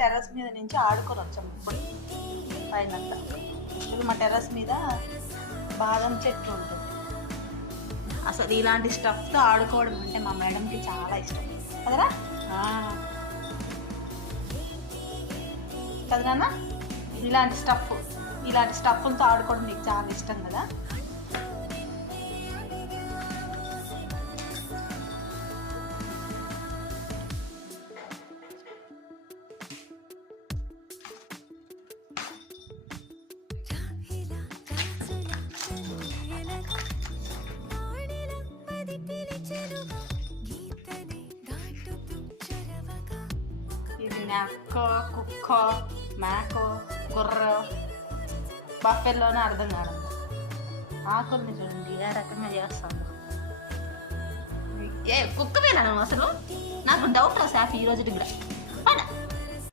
Terrace మీద నుంచి ఆడుకొని వచ్చాము ఇప్పుడు పైనంతా. ఇప్పుడు మా టెర్రస్ మీద బాదం చెట్టు ఉంటుంది. అసలు ఇలాంటి స్టఫ్తో ఆడుకోవడం అంటే మా మేడంకి చాలా ఇష్టం కదరా కదనా. ఇలాంటి స్టఫ్లతో ఆడుకోవడం మీకు చాలా ఇష్టం కదా. ఇది నక్క, కుక్క, మేక, గుర్ర, బఫెల్లోనే అర్థం కాదు. ఆకుల్ని చూడండి ఏ రకంగా చేస్తాను. కుక్క పోయినా అసలు నాకు డౌట్ రా సాఫ్ ఈ రోజుకి కూడా.